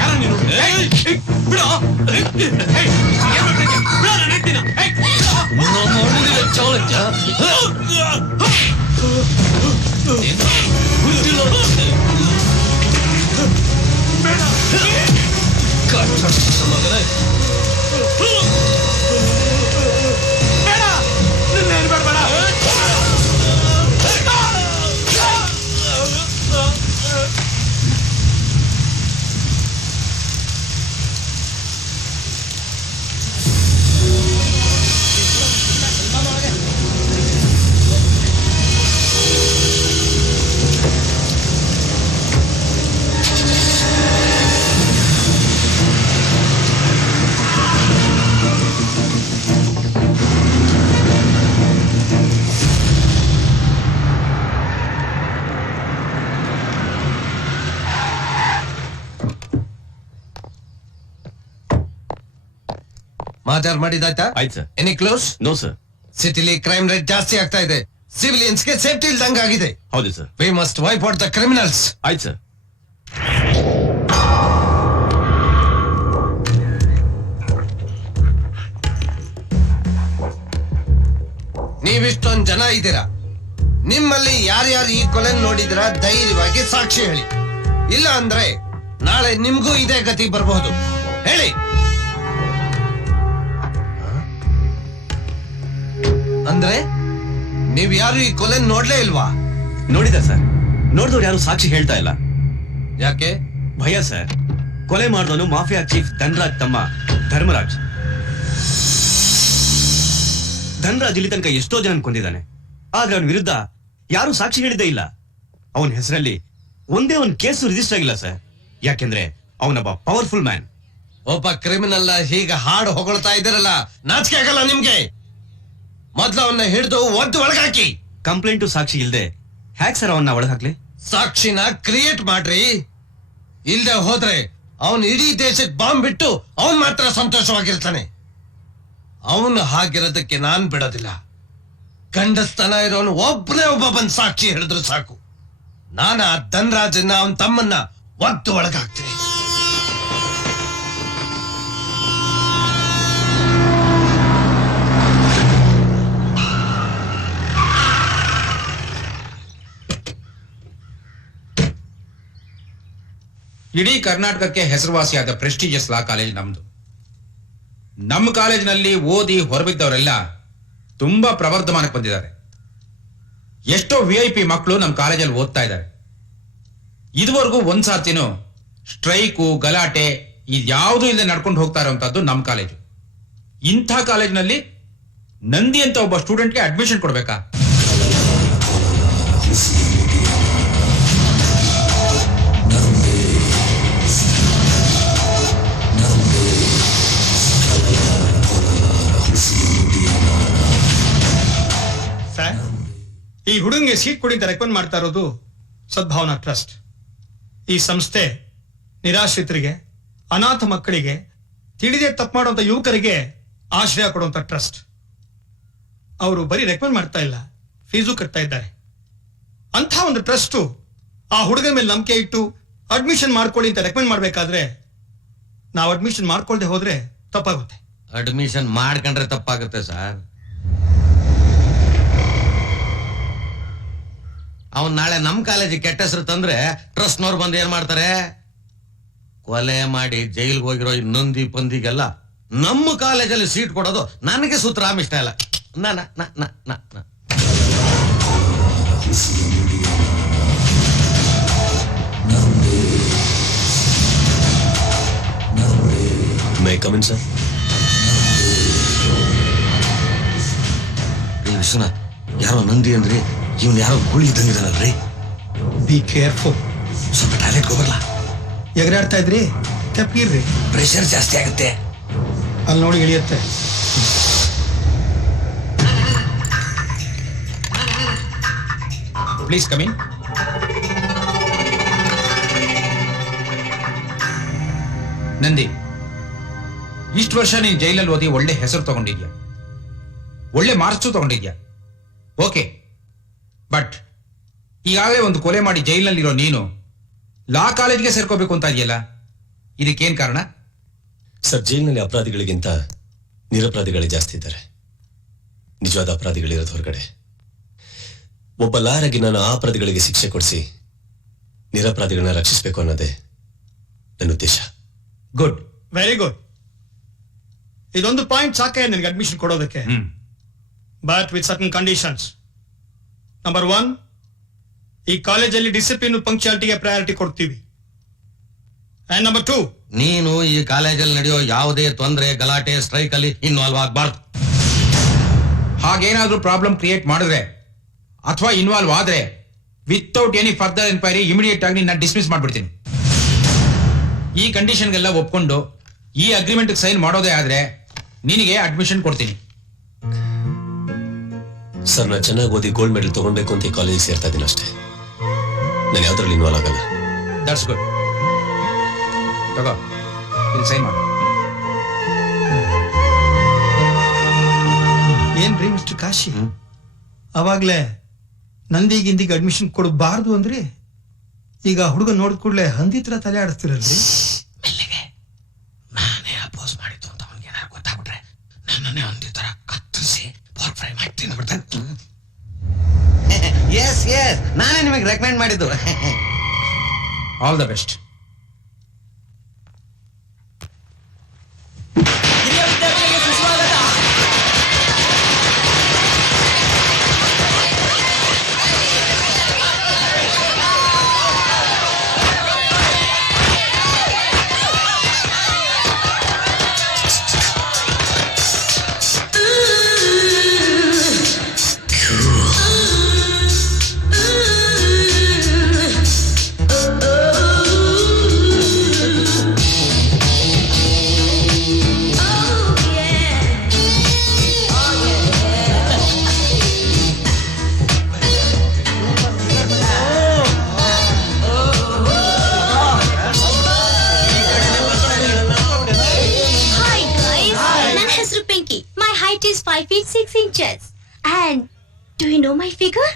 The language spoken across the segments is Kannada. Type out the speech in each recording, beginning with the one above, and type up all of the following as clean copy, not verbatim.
ಯಾರ ನೀನು? ಬಿಡು. ಮಾತಾಡ್ ಮಾಡಿದಾಯ್ತಾ? ಆಯ್ತು sir. Any close? No sir. ಸಿಟಿಲಿ ಕ್ರೈಮ್ ರೇಟ್ ಜಾಸ್ತಿ ಆಗ್ತಾ ಇದೆ. ಸಿವಿಲಿಯನ್ಸ್ ಗೆ ಸೇಫ್ಟಿ ಇಲ್ದಂಗ ಆಗಿದೆ. ಹೌದು sir. We must wipe out the criminals. ಆಯ್ತು ಸರ್. ನೀವಿಷ್ಟೊಂದ್ ಜನ ಇದ್ದೀರಾ. ನಿಮ್ಮಲ್ಲಿ ಯಾರ್ಯಾರು ಈ ಕೊಲೆ ನೋಡಿದಿರಾ ಧೈರ್ಯವಾಗಿ ಸಾಕ್ಷಿ ಹೇಳಿ. ಇಲ್ಲ ಅಂದ್ರೆ ನಾಳೆ ನಿಮ್ಗೂ ಇದೇ ಗತಿ ಬರಬಹುದು. ಹೇಳಿ. ಅಂದ್ರೆ ನೀವ್ ಯಾರು ಈ ಕೊಲೆ ನೋಡ್ಲೇ ಇಲ್ವಾ? ನೋಡಿದ ಸರ್. ನೋಡಿದವ್ರು ಯಾರು ಸಾಕ್ಷಿ ಹೇಳ್ತಾ ಇಲ್ಲ. ಯಾಕೆ? ಭಯ ಸರ್. ಕೊಲೆ ಮಾಡಿದವನು ಮಾಫಿಯಾ ಚೀಫ್ ಧನ್ರಾಜ್ ತಮ್ಮ ಧರ್ಮರಾಜ್. ಧನ್ರಾಜ್ ಇಲ್ಲಿ ತನಕ ಎಷ್ಟೋ ಜನ ಕೊಂದಿದ್ದಾನೆ. ಆದ್ರೆ ಅವನ ವಿರುದ್ಧ ಯಾರು ಸಾಕ್ಷಿ ಹೇಳಿದ್ದೇ ಇಲ್ಲ. ಅವನ ಹೆಸರಲ್ಲಿ ಒಂದೇ ಒಂದು ಕೇಸು ರಿಜಿಸ್ಟರ್ ಆಗಿಲ್ಲ ಸರ್. ಯಾಕೆಂದ್ರೆ ಅವನೊಬ್ಬ ಪವರ್ಫುಲ್ ಮ್ಯಾನ್. ಒಬ್ಬ ಕ್ರಿಮಿನಲ್ ಹೀಗೆ ಹಾಡು ಹೊಗಳ್ತಾ ಇದ್ದೀರಲ್ಲ, ನಾಚಿಕೆ ಆಗಲ್ಲ ನಿಮ್ಗೆ? ಮೊದ್ಲು ಅವನ್ನ ಹಿಡಿದು ಒದ್ದು ಒಳಗಾಕಿ. ಕಂಪ್ಲೇಂಟು ಸಾಕ್ಷಿ ಇಲ್ದೆ ಹ್ಯಾಕ್ ಸರ್ ಅವನ್ನ ಒಳಗಾಕ್ಲಿ? ಸಾಕ್ಷಿನ ಕ್ರಿಯೇಟ್ ಮಾಡ್ರಿ. ಇಲ್ದೆ ಹೋದ್ರೆ ಅವನ್ ಇಡೀ ದೇಶಕ್ಕೆ ಬಾಂಬ್ ಬಿಟ್ಟು ಅವನ್ ಮಾತ್ರ ಸಂತೋಷವಾಗಿರ್ತಾನೆ. ಅವನು ಹಾಗಿರೋದಕ್ಕೆ ನಾನ್ ಬಿಡೋದಿಲ್ಲ. ಗಂಡಸ್ತನ ಇರೋನು ಒಬ್ಬನೇ ಒಬ್ಬ ಬಂದ್ ಸಾಕ್ಷಿ ಹೇಳಿದ್ರು ಸಾಕು. ನಾನ ಧನ್ರಾಜನ್ನ ಅವನ್ ತಮ್ಮನ್ನ ಒದ್ದು ಒಳಗಾಕ್ತೀನಿ. ಇಡೀ ಕರ್ನಾಟಕಕ್ಕೆ ಹೆಸರುವಾಸಿಯಾದ ಪ್ರೆಸ್ಟೀಜಿಯಸ್ ಲಾ ಕಾಲೇಜ್ ನಮ್ದು. ನಮ್ಮ ಕಾಲೇಜಿನಲ್ಲಿ ಓದಿ ಹೊರಬಿದ್ದವರೆಲ್ಲ ತುಂಬಾ ಪ್ರವರ್ಧಮಾನಕ್ಕೆ ಬಂದಿದ್ದಾರೆ. ಎಷ್ಟೋ VIP ಮಕ್ಕಳು ನಮ್ಮ ಕಾಲೇಜಲ್ಲಿ ಓದ್ತಾ ಇದ್ದಾರೆ. ಇದುವರೆಗೂ ಒಂದ್ಸಾರ್ತಿನೂ ಸ್ಟ್ರೈಕು ಗಲಾಟೆ ಇದ್ಯಾವುದೂ ಇಲ್ಲದೆ ನಡ್ಕೊಂಡು ಹೋಗ್ತಾ ಇರುವಂತದ್ದು ನಮ್ಮ ಕಾಲೇಜು. ಇಂಥ ಕಾಲೇಜಿನಲ್ಲಿ ನಂದಿ ಅಂತ ಒಬ್ಬ ಸ್ಟೂಡೆಂಟ್ಗೆ ಅಡ್ಮಿಷನ್ ಕೊಡ್ಬೇಕಾ? ಈ ಹುಡುಗಂಗೆ ಸೀಟ್ ಕೊಡಿ ಅಂತ ರೆಕಮೆಂಡ್ ಮಾಡ್ತಾ ಇರೋದು ಸದ್ಭಾವನಾ ಟ್ರಸ್ಟ್. ಈ ಸಂಸ್ಥೆ ನಿರಾಶ್ರಿತರಿಗೆ, ಅನಾಥ ಮಕ್ಕಳಿಗೆ, ತಿಳಿದೇ ತಪ್ಪು ಮಾಡುವಂತ ಯುವಕರಿಗೆ ಆಶ್ರಯ ಕೊಡುವಂತ ಟ್ರಸ್ಟ್. ಅವರು ಬರೀ ರೆಕಮೆಂಡ್ ಮಾಡ್ತಾ ಇಲ್ಲ, ಫೀಸು ಕಟ್ತಾ ಇದ್ದಾರೆ. ಅಂಥ ಒಂದು ಟ್ರಸ್ಟ್ ಆ ಹುಡುಗನ ಮೇಲೆ ನಂಬಿಕೆ ಇಟ್ಟು ಅಡ್ಮಿಷನ್ ಮಾಡ್ಕೊಳ್ಳಿ ಅಂತ ರೆಕಮೆಂಡ್ ಮಾಡ್ಬೇಕಾದ್ರೆ ನಾವು ಅಡ್ಮಿಷನ್ ಮಾಡ್ಕೊಳ್ದೆ ಹೋದ್ರೆ ತಪ್ಪಾಗುತ್ತೆ. ಅಡ್ಮಿಷನ್ ಮಾಡ್ಕೊಂಡ್ರೆ ತಪ್ಪಾಗುತ್ತೆ ಸರ್. ಅವನ್ ನಾಳೆ ನಮ್ ಕಾಲೇಜಿಗೆ ಕೆಟ್ಟ ಹೆಸರು ತಂದ್ರೆ ಟ್ರಸ್ಟ್ನವ್ರು ಬಂದು ಏನ್ ಮಾಡ್ತಾರೆ? ಕೊಲೆ ಮಾಡಿ ಜೈಲ್ಗೆ ಹೋಗಿರೋ ಇನ್ನೊಂದಿ ಪಂದಿಗೆಲ್ಲ ನಮ್ಮ ಕಾಲೇಜಲ್ಲಿ ಸೀಟ್ ಕೊಡೋದು ನನಗೆ ಸುತರಾಮ್ ಇಷ್ಟ ಇಲ್ಲ. May come in sir. Vishwanath, ಯಾರೋ ನಂದಿ ಅಂದ್ರಿ, ಇವನ್ ಯಾರೋ ಗುಳಿ ಇದ್ದಂಗಿದಾನಲ್ರಿ. Be careful. ಸ್ವಲ್ಪ ಟಾಯ್ಲೆಟ್ ಹೋಗಲ್ಲ. ಎಗರಾಡ್ತಾ ಇದ್ರಿ, ತಪ್ಪಿರ್ರಿ. ಪ್ರೆಷರ್ ಜಾಸ್ತಿ ಆಗುತ್ತೆ. ಅಲ್ಲಿ ನೋಡಿ ಇಳಿಯುತ್ತೆ. Please come in. ನಂದಿ, ಇಷ್ಟು ವರ್ಷ ನೀನ್ ಜೈಲಲ್ಲಿ ಓದಿ ಒಳ್ಳೆ ಹೆಸರು ತಗೊಂಡಿದ್ಯಾ, ಒಳ್ಳೆ ಮಾರ್ಕ್ಸು ತಗೊಂಡಿದ್ಯಾ. ಓಕೆ, ಬಟ್ ಈಗಾಗಲೇ ಒಂದು ಕೊಲೆ ಮಾಡಿ ಜೈಲಿನಲ್ಲಿರೋ ನೀನು ಲಾ ಕಾಲೇಜ್ಗೆ ಸೇರ್ಕೋಬೇಕು ಅಂತ ಇದೆಯಲ್ಲ, ಇದಕ್ಕೇನ್ ಕಾರಣ? ಸರ್, ಜೈಲಿನಲ್ಲಿ ಅಪರಾಧಿಗಳಿಗಿಂತ ನಿರಪರಾಧಿಗಳೇ ಜಾಸ್ತಿ ಇದ್ದಾರೆ. ನಿಜವಾದ ಅಪರಾಧಿಗಳಿರೋದು ಹೊರಗಡೆ. ಒಬ್ಬ ಲಾಯರಾಗಿ ನಾನು ಆ ಅಪರಾಧಿಗಳಿಗೆ ಶಿಕ್ಷೆ ಕೊಡಿಸಿ ನಿರಪರಾಧಿಗಳನ್ನ ರಕ್ಷಿಸಬೇಕು ಅನ್ನೋದೇ ನನ್ನ ಉದ್ದೇಶ. ಗುಡ್. Very good. ಇದೊಂದು ಪಾಯಿಂಟ್ ಸಾಕೆ ನಿನಗೆ ಅಡ್ಮಿಷನ್ ಕೊಡೋದಕ್ಕೆ. But with certain conditions. Number 1, ಈ ಕಾಲೇಜಲ್ಲಿ ಡಿಸಿಪ್ಲಿನ್ ಪಂಕ್ಚುಯಾಲಿಟಿಗೆ ಪ್ರಯಾರಿಟಿ ಕೊಡ್ತೀವಿ. ಅಂಡ್ ನಂಬರ್ 2, ನೀನು ಈ ಕಾಲೇಜಲ್ಲಿ ನಡೆಯೋ ಯಾವುದೇ ತೊಂದರೆ, ಗಲಾಟೆ, ಸ್ಟ್ರೈಕ್ ಅಲ್ಲಿ ಇನ್ವಾಲ್ವ್ ಆಗಬಾರ್ದು. ಹಾಗೇನಾದ್ರೂ ಪ್ರಾಬ್ಲಮ್ ಕ್ರಿಯೇಟ್ ಮಾಡಿದ್ರೆ ಅಥವಾ ಇನ್ವಾಲ್ವ್ ಆದ್ರೆ without any further enquiry immediate ಆಗಿ ನಾನು ಡಿಸ್ಮಿಸ್ ಮಾಡ್ಬಿಡ್ತೀನಿ. ಈ ಕಂಡೀಷನ್ಗೆಲ್ಲ ಒಪ್ಕೊಂಡು ಈ ಅಗ್ರಿಮೆಂಟ್ ಸೈನ್ ಮಾಡೋದೇ ಆದ್ರೆ ನಿನಗೆ ಅಡ್ಮಿಷನ್ ಕೊಡ್ತೀನಿ. ಸರ್, ನಾನು ಚೆನ್ನಾಗಿ ಓದಿ ಗೋಲ್ಡ್ ಮೆಡಲ್ ತಗೊಳ್ಬೇಕು ಅಂತ ಈ ಕಾಲೇಜಿಗೆ ಸೇರ್ತಾ ಇದ್ದೀನಿ ಅಷ್ಟೇ. ನಾನು ಯಾವ್ದ್ರಲ್ಲಿ ಇನ್ವಾಲ್ವ್ ಆಗಲ್ಲ. That's good. ತಗೋ, ಇಲ್ಲಿ ಸೈನ್ ಮಾಡು. ಏನ್ರಿ ಮಿಸ್ಟರ್ ಕಾಶಿ, ಅವಾಗ್ಲೇ ನಂದಿಗಿಂದಿಗೆ ಅಡ್ಮಿಷನ್ ಕೊಡಬಾರ್ದು ಅಂದ್ರಿ, ಈಗ ಹುಡುಗ ನೋಡಿದ ಕೂಡಲೇ ಹಂದಿ ತರ ತಲೆ ಆಡಿಸ್ತಿರಲ್ರಿ? ನಾನೇ ಅಪೋಸ್ ಮಾಡಿದ್ದು ಅಂತ ಅವನಿಗೆ ಏನಾದ್ರು ಗೊತ್ತಾಗ್ಬಿಟ್ರೆ ನನ್ನನ್ನೇ ಒಂದೇ ತರ ಕತ್ತರಿಸಿ ಪೋರ್ಕ್ ಫ್ರೈ ಮಾಡಿ ತಿಂದ್ಬಿಡ್ತಾನೆ. ಎಸ್ ನಾನೇ ನಿಮಗೆ ರೆಕಮೆಂಡ್ ಮಾಡಿದ್ದು. All the best. Is 5 feet 6 inches. And do you know my figure?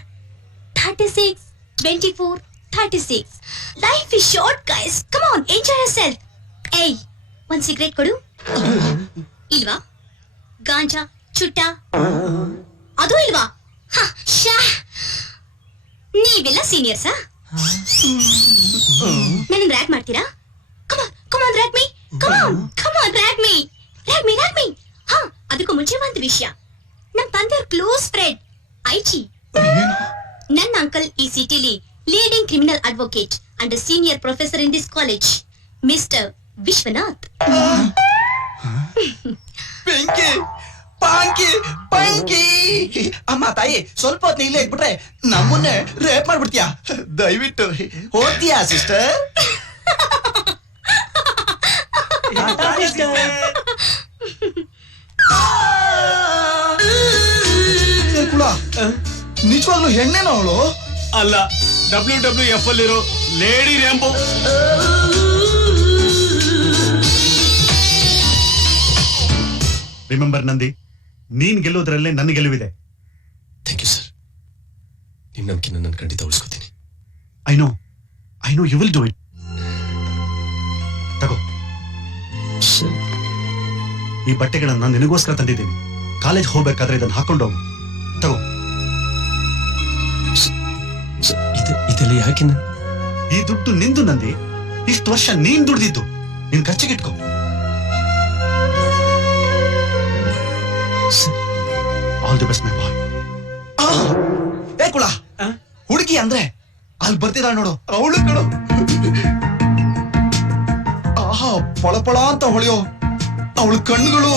36, 24, 36. Life is short, guys. Come on, enjoy yourself. Hey, one cigarette kodu. Ilva? Ganja? Chutta? Adu ilva? Ha, sha. ನೀವೆಲ್ಲ ಸೀನಿಯರ್ಸಾ? ನನ್ನ ರ್ಯಾಕ್ ಮಾಡ್ತೀರಾ? Come on, drag me. Come on, drag me. ಹಾ, ಅದಕ್ಕೂ ಮುಂಚೆ ಒಂದು ವಿಷಯ. ನಮ್ ತಂದೆಯವ್ರ ಕ್ಲೋಸ್ ಫ್ರೆಂಡ್ ಐಚಿ. ನನ್ನ ಅಂಕಲ್ ಈ ಸಿಟಿಲಿ leading criminal advocate and senior professor in this college, mister Vishwanath. ಬೆಂಕಿ ಪಾಂಕಿ ಪಂಕಿ. ಅಮ್ಮ ತಾಯಿ, ಸ್ವಲ್ಪ ಹೊತ್ತು ಇಲ್ಲೇ ಇಟ್ಬಿಟ್ರೆ ನಮ್ಮನ್ನೇ ರೇಪ್ ಮಾಡ್ಬಿಡ್ತೀಯಾ? ದಯವಿಟ್ಟು ಹೋಗ್ತೀಯಾ ಸಿಸ್ಟರ್? ನಿಜವಾಗ್ಲೂ ಹೆಣ್ಣೇನೋ ಅವಳು? ಅಲ್ಲ, WWF ಅಲ್ಲಿರೋ ಲೇಡಿ ರ್ಯಾಂಬೋ. ರಿಮೆಂಬರ್ ನಂದಿ, ನೀನ್ ಗೆಲ್ಲೋದ್ರಲ್ಲೇ ನನ್ನ ಗೆಲುವಿದೆ. Thank you sir. ನಿಮ್ಮ ನಂಬಿಕೆನ ನಾನು ಖಂಡಿತ ಉಳಿಸ್ಕೋತೀನಿ. I know you will do it. ತಗೋ, ಈ ಬಟ್ಟೆಗಳನ್ನ ನಿನಗೋಸ್ಕರ ತಂದಿದ್ದೀನಿ. ಕಾಲೇಜ್ ಹೋಗ್ಬೇಕಾದ್ರೆ ಇದನ್ನ ಹಾಕೊಂಡೋಗು. ತಗೋ. ಇದೆಲ್ಲ ಯಾಕೆ? ಈ ದುಡ್ಡು ನಿಂದು ನಂದಿ. ಇಷ್ಟು ವರ್ಷ ನೀನ್ ದುಡ್ದಿದ್ದು ನಿನ್ ಖರ್ಚಿಗಿಟ್ಕೋ. ಆಲ್ ದಿ ಬೆಸ್ಟ್ ಮೈ ಬಾಯ್. ಏ ಕುಳ, ಹುಡುಗಿ ಅಂದ್ರೆ ಅಲ್ಲಿ ಬರ್ತಿದಾಳ ನೋಡು, ಅವಳು ಕಣು. ಆಹಾ, ಪಳಪಳ ಅಂತ ಹೊಳೆಯೋ ಅವಳು ಕಣ್ಣುಗಳು.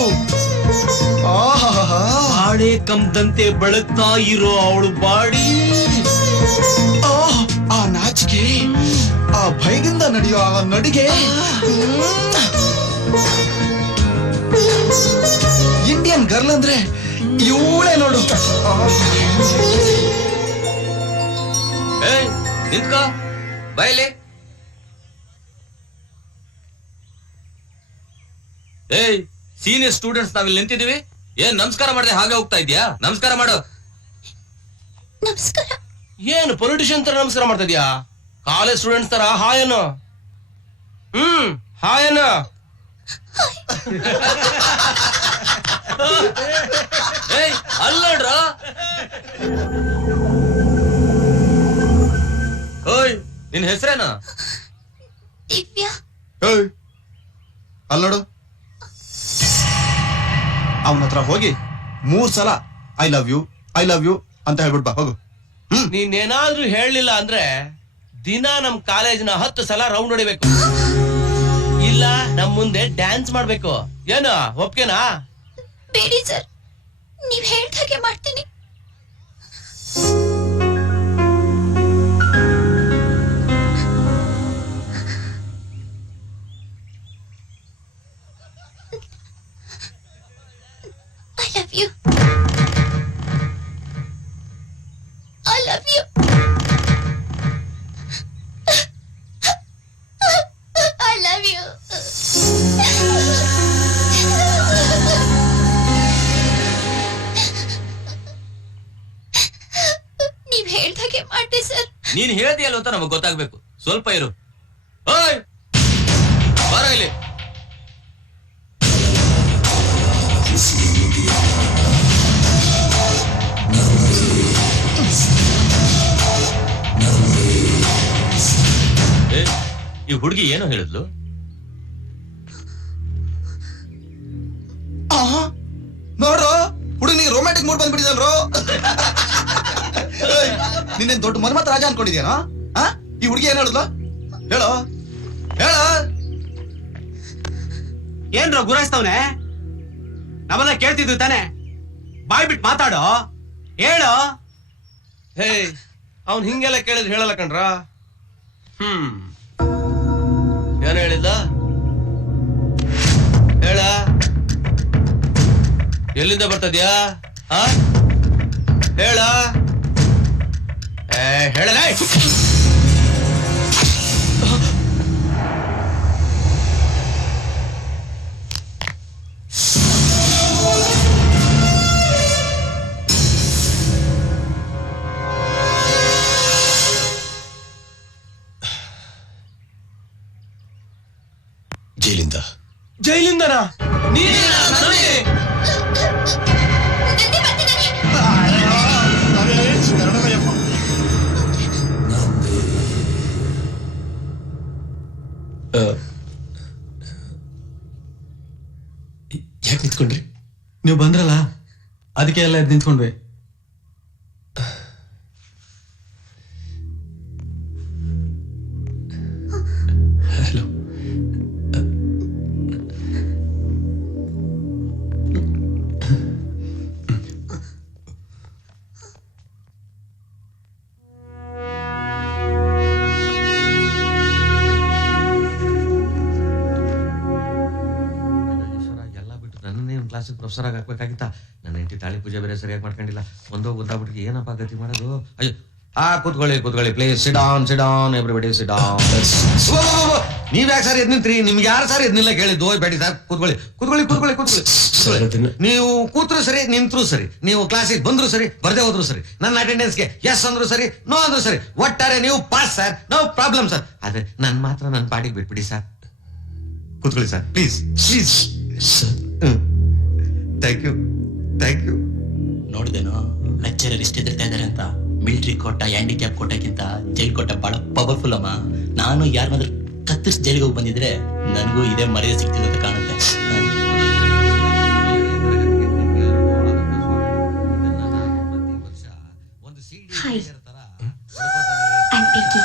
ಬಾಳೆ ಕಂಬದಂತೆ ಬೆಳಗ್ತಾ ಇರೋ ಅವಳು ಬಾಡಿ. ಆ ನಾಚಿಕೆ, ಆ ಭಯದಿಂದ ನಡೆಯೋ ಆ ನಡಿಗೆ. ಇಂಡಿಯನ್ ಗರ್ಲ್ ಅಂದ್ರೆ ಇವಳೇ ನೋಡು. ನಿಂತ್ಕೋ, ಬಯಲೆ. ಏಯ್, ಸೀನಿಯರ್ ಸ್ಟೂಡೆಂಟ್ಸ್ ನಾವಿಲ್ಲಿ ನಿಂತಿದೀವಿ. ಏನ್ ನಮಸ್ಕಾರ ಮಾಡದೆ ಹಾಗೆ ಹೋಗ್ತಾ ಇದ್ಯಾ? ನಮಸ್ಕಾರ ಮಾಡು. ನಮಸ್ಕಾರ. ಏನು ಪೊಲಿಟಿಷಿಯನ್ ತರ ನಮಸ್ಕಾರ ಮಾಡ್ತಾ ಇದ್ಯಾ? ಕಾಲೇಜ್ ಸ್ಟೂಡೆಂಟ್ಸ್ ತರ ಹಾಯನು ಹಾಯನು ಏಯ್ ಅಲ್ಲೋಡ್ರ ಓಯ್ ನಿನ್ ಹೆಸರೇನ ದಿವ್ಯಾ. ಅಲ್ ನೋಡು, ಅವನ ಹತ್ರ ಹೋಗಿ 3 ಸಲ ಐ ಲವ್ ಯು ಅಂತ ಹೇಳ್ಬಿಟ್ ಬಾ, ಹೋಗು. ನೀನೇನಾದ್ರೂ ಹೇಳಲಿಲ್ಲ ಅಂದ್ರೆ ದಿನ ನಮ್ ಕಾಲೇಜಿನ 10 ಸಲ ರೌಂಡ್ ಹೊಡಿಬೇಕು, ಇಲ್ಲ ನಮ್ ಮುಂದೆ ಡ್ಯಾನ್ಸ್ ಮಾಡ್ಬೇಕು. ಏನು ಒಪ್ಕೆನಾ? ಬೇಡಿ ಸರ್, ನೀವ್ ಹೇಳ್ದಾಗೆ ಮಾಡ್ತೀನಿ. I love you. I love you. I love you. ನೀವ್ ಹೇಳ್ದಾಗೆ ಮಾಡ್ದೆ ಸರ್. ನೀನ್ ಹೇಳ್ದಿಯಲ್ಲ ಅಂತ ನಮಗ್ ಗೊತ್ತಾಗ್ಬೇಕು. ಸ್ವಲ್ಪ ಇರು. ಓಯ್ ಬರ ಇಲ್ಲಿ. ಈ ಹುಡುಗಿ ಏನು ಹೇಳಿದ್ಲು? ನೋಡ್ರು, ಹುಡುಗನಿಗೆ ರೊಮ್ಯಾಂಟಿಕ್ ಮೂಡ್ ಬಂದ್ಬಿಟ್ಟಿದಲ್ರು. ನಿನ್ನೇನ್ ದೊಡ್ಡ ಮನ್ಮತ ರಾಜ ಅನ್ಕೊಂಡಿದ್ಯಾನೋ? ಈ ಹುಡುಗಿ ಏನ್ ಹೇಳಿದ್ಲು? ಹೇಳೋ ಹೇಳೋ. ಏನ್ರೋ ಗುರಾಯಿಸ್ತವ್ನೆ? ನಾವೆಲ್ಲ ಕೇಳ್ತಿದ್ವಿ ತಾನೆ, ಬಾಯ್ ಬಿಟ್ಟು ಮಾತಾಡೋ, ಹೇಳೋ. ಹೇ, ಅವ್ನ್ ಹಿಂಗೆಲ್ಲ ಕೇಳಿದ್ರೆ ಹೇಳಲ್ಲ ಕಣ್ರ. ಏನ್ ಹೇಳಿದ್ದ? ಹೇಳ. ಎಲ್ಲಿಂದ ಬರ್ತದ್ಯಾ? ಹೇಳ. ಹೇಳಲ್ಲ. ಜೈಲಿಂದ. ಜೈಲಿಂದನಾ? ಜಲ್ದಿ ಬರ್ತಿದ್ದೀನಿ. ಯಾಕೆ ನಿಂತ್ಕೊಂಡ್ರಿ? ನೀವು ಬಂದ್ರಲ್ಲ, ಅದಕ್ಕೆ ಎಲ್ಲ ಎದ್ದು ನಿಂತ್ಕೊಂಡ್ವಿ. ಹಲೋ. ಎಲ್ಲ ಬಿಟ್ಟು ನನ್ನೇ ಒಂದು ಕ್ಲಾಸಿಗೆ ಪ್ರೊಫೆಸರ್ ಆಗಿ ಹಾಕ್ಬೇಕಾಗಿತ್ತ. ನನ್ನ ಹೆಂಡತಿ ತಾಳಿ ಪೂಜೆ ಬೇರೆ ಸರಿಯಾಗಿ ಮಾಡ್ಕೊಂಡಿಲ್ಲ. ಒಂದೋ ಗೊತ್ತಾಗ್ಬಿಟ್ಟು ಏನಪ್ಪ ಗತಿ ಮಾಡೋದು? ಅಯ್ಯೋ, ಕೂತ್ಕೊಳ್ಳಿ please. Sit down everybody, sit down. ನೀವ್ ಯಾಕೆ ಸರ್ ಎದ್ ನಿಂತ್ರಿ? ನಿಮ್ಗೆ ಯಾರು ಸರ್ ಎದ್ನಿಲ್ಲ ಕೇಳಿದ್ದು? ಬೇಡಿ ಸರ್, ಕೂತ್ಕೊಳ್ಳಿ. ನೀವು ಕೂತ್ರು ಸರಿ, ನಿಂತ್ರು ಸರಿ, ನೀವು ಕ್ಲಾಸಿಗೆ ಬಂದ್ರು ಸರಿ, ಬರ್ದೇ ಹೋದ್ರು ಸರಿ, ನನ್ನ ಅಟೆಂಡೆನ್ಸ್ಗೆ ಎಸ್ ಅಂದ್ರು ಸರಿ, ನೋ ಅಂದ್ರು ಸರಿ, ಒಟ್ಟಾರೆ ನೀವು pass sir, no problem sir. ಆದ್ರೆ ನನ್ ಮಾತ್ರ ನನ್ನ ಪಾಟಿಗೆ ಬಿಟ್ಬಿಡಿ ಸರ್. ಕೂತ್ಕೊಳ್ಳಿ ಸರ್, ಪ್ಲೀಸ್. Thank you. ನೋಡಿದೇನು ಲೆಕ್ಚರರ್ ಇಷ್ಟ ಎದುರ್ತಾ ಇದಾರೆ ಅಂತ? ಮಿಲಿಟರಿ ಕೋಟ, ಹ್ಯಾಂಡಿಕ್ಯಾಪ್ ಕೋಟಕ್ಕಿಂತ ಜೈಲ್ ಕೋಟ ಬಹಳ ಪವರ್ಫುಲ್ ಅಮ್ಮ. ನಾನು ಯಾರನ್ನಾದ್ರೂ ಕತ್ತರಿಸಿ ಜೈಲಿಗೆ ಹೋಗಿ ಬಂದಿದ್ರೆ ನನಗೂ ಇದೇ ಮರ್ಯಾದೆ ಸಿಗ್ತಿದೆ ಅಂತ ಕಾಣುತ್ತೆ. Hi. I'm Pinky.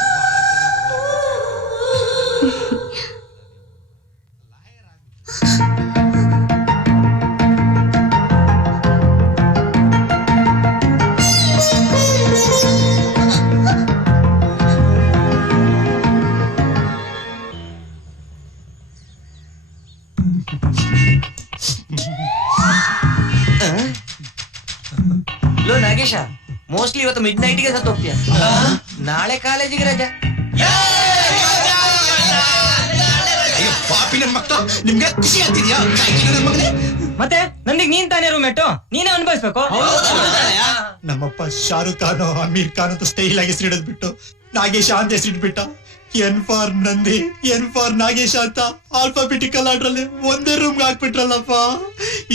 ಲೋ ನಾಗೇಶ, ಮೋಸ್ಟ್ಲಿ ಇವತ್ತು ಮಿಡ್ ನೈಟ್ಗೆ ಸತ್ತು ಹೋಗ್ತೀಯ. ನಾಳೆ ಕಾಲೇಜಿಗೆ ರಜಾ. ಪಾಪಿ ನನ್ ಮಕ್ಕಳು, ನಿಮ್ಗೆ ಖುಷಿ ಆಗ್ತಿದ್ಯಾ? ಮತ್ತೆ ನನಗೆ ನೀನ್ ತಾನೇ ರೂಮೆಟ್ಟು, ನೀನೇ ಅನುಭವಿಸ್ಬೇಕು. ನಮ್ಮಪ್ಪ ಶಾರುಖ್ ಖಾನ್, ಅಮೀರ್ ಖಾನ್ ಅಂತ ಸ್ಟೈಲ್ ಆಗಿ ಸಿಡಿದ್ ಬಿಟ್ಟು ನಾಗೇಶ ಅಂತ ಹೆಸರಿಟ್ಬಿಟ್ಟ. N for Nandi, N for Nagesh ಅಂತ ಆಲ್ಫಾಬೆಟಿಕಲ್ ಆರ್ಡ್ರಲ್ಲಿ ಒಂದೇ ರೂಮ್ಗೆ ಹಾಕ್ಬಿಟ್ರಲ್ಲಪ್ಪ.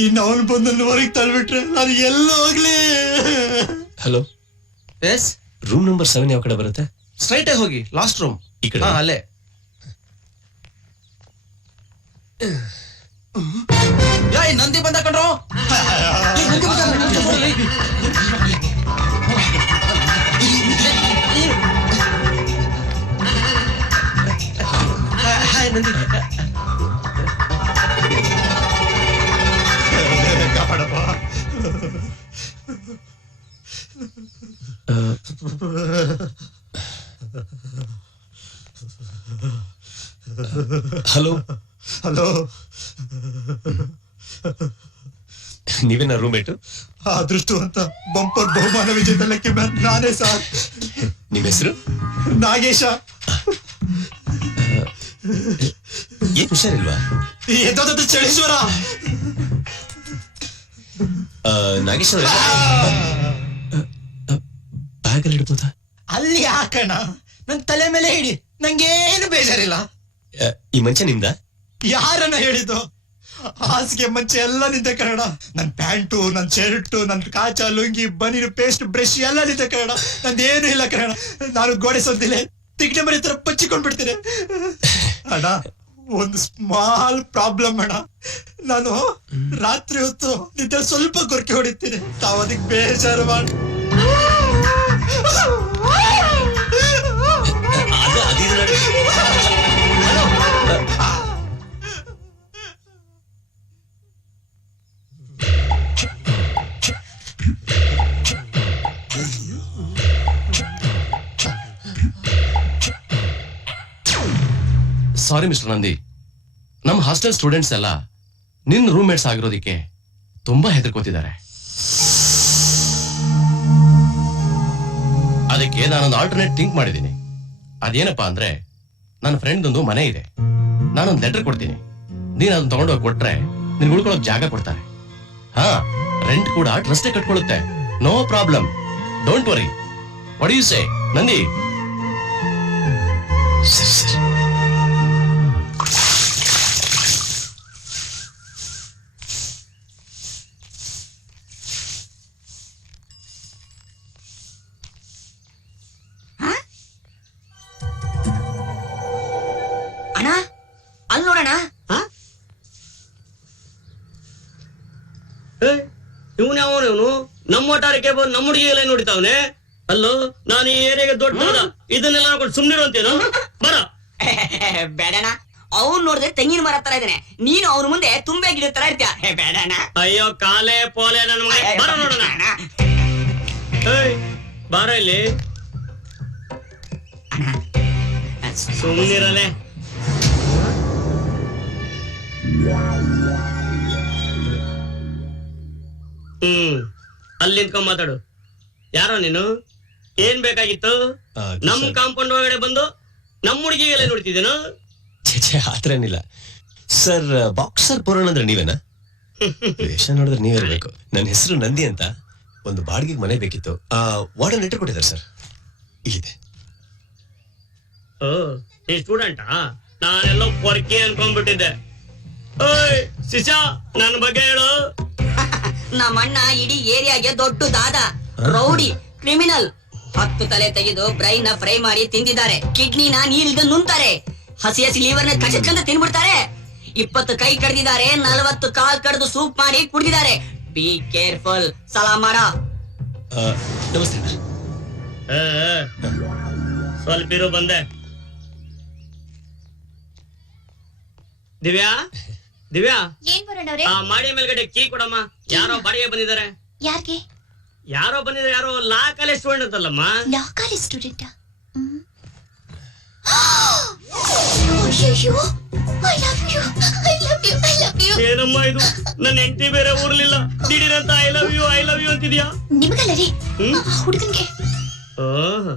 ಇನ್ನು ಅವನು ಬಂದು ಹೊರಗೆ ತಳ್ಬಿಟ್ರೆ ನಾನು ಎಲ್ಲೋ ಹೋಗ್ಲಿ. ಹಲೋ, ಎಸ್, ರೂಮ್ ನಂಬರ್ 7 ಯಾವ ಕಡೆ ಬರುತ್ತೆ? ಸ್ಟ್ರೈಟ್ ಆಗಿ ಹೋಗಿ, ಲಾಸ್ಟ್ ರೂಮ್ ಈ ಕಡೆ. ಅಲ್ಲೇ. ಯಾಯ್ ನಂದಿ ಬಂದ ಕಣ್ರೋ. ಹಾಯ್ ನಂದಿ. ಕಾಪಾಡಪ್ಪ. ಹಲೋ ಹಲೋ, ನೀವೇನ ರೂಮೇಟು? ಅದೃಷ್ಟವಂತ ಬಂಪರ್ ಬಹುಮಾನ ವಿಜೇತ ನಾನೇ ಸರ್. ನಿಮ್ಮ ಹೆಸರು? ನಾಗೇಶ. ಏನ್ ಹುಷಾರಿಲ್ವಾ? ಎದ್ದೋದದ್ದು ಚಳೀಶ್ವರ. ನಾಗೇಶ್ ಅವರೇ, ಬ್ಯಾಗಲ್ಲಿ ಇಡ್ಬೋದಾ? ಅಲ್ಲಿ ಹಾಕಣ, ನನ್ ತಲೆ ಮೇಲೆ ಹಿಡಿ, ನಂಗೇನು ಬೇಜಾರಿಲ್ಲ. ಈ ಮಂಚ ನಿಮ್ದ? ಯಾರನ್ನ ಹೇಳಿದ್ದು? ಹಾಸಿಗೆ ಮಂಚೆ ಎಲ್ಲ ನಿಂತೆ ಕನ್ನಡ. ನನ್ ಪ್ಯಾಂಟು, ನನ್ ಶರ್ಟು, ನನ್ ಕಾಚ, ಲುಂಗಿ, ಬನೀರು, ಪೇಸ್ಟ್, ಬ್ರಷ್ ಎಲ್ಲ ನಿಂತೆ ಕನ್ನಡ. ನಂದೇನು ಇಲ್ಲ ಕನ್ನಡ. ನಾನು ಗೋಡೆ ಸೊಂದಿಲ್ಲ, ತಿಕ್ನೆ ಮರಿ ತರ ಪಚ್ಚಿಕೊಂಡ್ಬಿಡ್ತೀನಿ. ಅಣ್ಣ, ಒಂದು ಸ್ಮಾಲ್ ಪ್ರಾಬ್ಲಮ್ ಅಣ್ಣ. ನಾನು ರಾತ್ರಿ ಹೊತ್ತು ನಿದ್ದೆ ಸ್ವಲ್ಪ ಗೊರಕೆ ಹೊಡಿತೀನಿ. ತಾವು ಅದಕ್ಕೆ ಬೇಜಾರು ಮಾಡಿ. ಸಾರಿ ಮಿಸ್ಟರ್ ನಂದಿ, ನಮ್ಮ ಹಾಸ್ಟೆಲ್ ಸ್ಟೂಡೆಂಟ್ಸ್ ಎಲ್ಲ ನಿನ್ನ ರೂಮ್ಮೇಟ್ಸ್ ಆಗಿರೋದಕ್ಕೆ ತುಂಬಾ ಹೆದರ್ಕೋತಿದ್ದಾರೆ. ಅದಕ್ಕೆ ನಾನೊಂದು ಆಲ್ಟರ್ನೇಟ್ ಥಿಂಕ್ ಮಾಡಿದ್ದೀನಿ. ಅದೇನಪ್ಪಾ ಅಂದ್ರೆ, ನನ್ನ ಫ್ರೆಂಡ್ ಒಂದು ಮನೆ ಇದೆ, ನಾನೊಂದು ಲೆಟರ್ ಕೊಡ್ತೀನಿ. ನೀನ್ ಅದನ್ನ ತಗೊಂಡೋಗಿ ಕೊಟ್ರೆ ನಿನ್ ಉಳ್ಕೊಳ್ಳೋಕ್ ಜಾಗ ಕೊಡ್ತಾರೆ. ಹಾ, ರೆಂಟ್ ಕೂಡ ಟ್ರಸ್ಟೇ ಕಟ್ಕೊಳ್ಳುತ್ತೆ. No problem, don't worry. What you say Nandi? ಸರಿ ಸರಿ. ಅಣ್ಣ, ಅಲ್ಲಿ ನೋಡೋಣ. ಇವನು ನಮ್ಮ ಒಟ್ಟಾರಕ್ಕೆ ಬಂದು ನಮ್ಮ ಹುಡುಗಿಯಲ್ಲೇ ನೋಡಿತಾವನೆ. ಅಲ್ಲೋ, ನಾನು ಈ ಏರಿಯಾಗೆ ದೊಡ್ಡ ಇದನ್ನೆಲ್ಲ ನೋಡ್ಕೊಂಡು ಸುಮ್ನಿರು ಅಂತೇನು? ಬರ. ಬೇಡಣ, ಅವ್ನು ನೋಡಿದ್ರೆ ತೆಂಗಿನ ಮರ ತರ ಇದ್ದಾನೆ, ನೀನು ಅವ್ರ ಮುಂದೆ ತುಂಬೆ ಗಿಡ ತರ ಇರ್ತೀಯ. ಬೇಡಣ. ಅಯ್ಯೋ ಕಾಲೇ ಪೋಲೆ ನನ್ನ ಮಗ. ಬರ ನೋಡೋಣ. ಬಾರ ಇಲ್ಲಿ. ಸುಮ್ನಿರಲೆ. ಅಲ್ಲಿ ನಿಂತ್ಕೊಂಡ್ ಮಾತಾಡು. ಯಾರೋ ನೀನು? ಏನ್ ಬೇಕಾಗಿತ್ತು? ನಮ್ ಕಾಂಪೌಂಡ್ ಒಳಗಡೆ ಬಂದು ನಮ್ಮ ಹುಡುಗಿಗೆಲ್ಲ ನೋಡ್ತಿದ್ದೇನು? ಛೇ, ಆತರ ಏನಿಲ್ಲ ಸರ್. ಬಾಕ್ಸರ್ ಪುರಾಣ ಅಂದ್ರೆ ನೀವೇನಾ? ವೇಷ ನೋಡಿದ್ರೆ ನೀವಿರ್ಬೇಕು. ನನ್ನ ಹೆಸರು ನಂದಿ ಅಂತ. ಒಂದು ಬಾಡಿಗೆಗೆ ಮನೆ ಬೇಕಿತ್ತು. ವಾರ್ಡನ್ ಲೆಟರ್ ಕೊಟ್ಟಿದ್ದಾರೆ ಸರ್, ಇಲ್ಲಿದೆ. ಓ, ನೀ ಸ್ಟೂಡೆಂಟಾ? ನಾನೆಲ್ಲೋ ಪೊರ್ಕಿ ಅನ್ಕೊಂಡ್ಬಿಟ್ಟಿದ್ದೆ. ಓಯ್ ಶಿಶಾ, ನನ್ನ ಬಗ್ಗೆ ಹೇಳು. ನಮ್ಮಣ್ಣ ಇಡೀ ಏರಿಯಾಗೆ ದೊಡ್ಡ ದಾದ, ರೌಡಿ, ಕ್ರಿಮಿನಲ್. 10 ತಲೆ ತೆಗೆದು ಬ್ರೈನ್ ನ ಫ್ರೈ ಮಾಡಿ ತಿಂದಿದ್ದಾರೆ. ಕಿಡ್ನಿನ ನೀರಿಲ್ದ ನುಂತಾರೆ. ಹಸಿ ಹಸಿ ಲಿವರ್ ನ ಕಚಕಂತ ತಿನ್ಬಿಡ್ತಾರೆ. 20 ಕೈ ಕಡ್ದಿದ್ದಾರೆ, 40 ಕಾಲ್ ಕಡ್ದು ಸೂಪ್ ಮಾಡಿ ಕುಡ್ದಿದ್ದಾರೆ. Be careful. ಸಲಾಮ್ ಮಾಡ. ನಮಸ್ತೆ. ಸ್ವಲ್ಪ ಇರು, ಬಂದೆ. ದಿವ್ಯಾ, ದಿವ್ಯಾ, ಏನ್ ಬರೋಣವ್ರೆ? ಆ ಮಾಡಿ ಮೇಲ್ಗಡೆ ಕೀ ಕೊಡಮ್ಮ. ಯಾರೋ ಬಾಡಿಗೆ ಬಂದಿದ್ದಾರೆ. ಯಾರಿಗೆ? ಯಾರೋ ಬಂದಿದ್ದಾರೆ. ಯಾರೋ ಲಾ ಕಾಲೇಜ್ ಸ್ಟೂಡೆಂಟ್ ಅಂತಲ್ಲಮ್ಮ. Law college student? ಅಯ್ಯೋ, I love you, I love you, I love you. ಏನಮ್ಮ ಇದು? ನನ್ನ ಹೆಂಡತಿ ಬೇರೆ ಊರ್ಲಿಲ್ಲ, ದಿಢೀರಂತ I love you, I love you ಅಂತಿದ್ಯಾ? ನಿಮಗಲ್ಲ ರೀ, ಹುಡುಗನ್ಗೆ. ಓಹ್,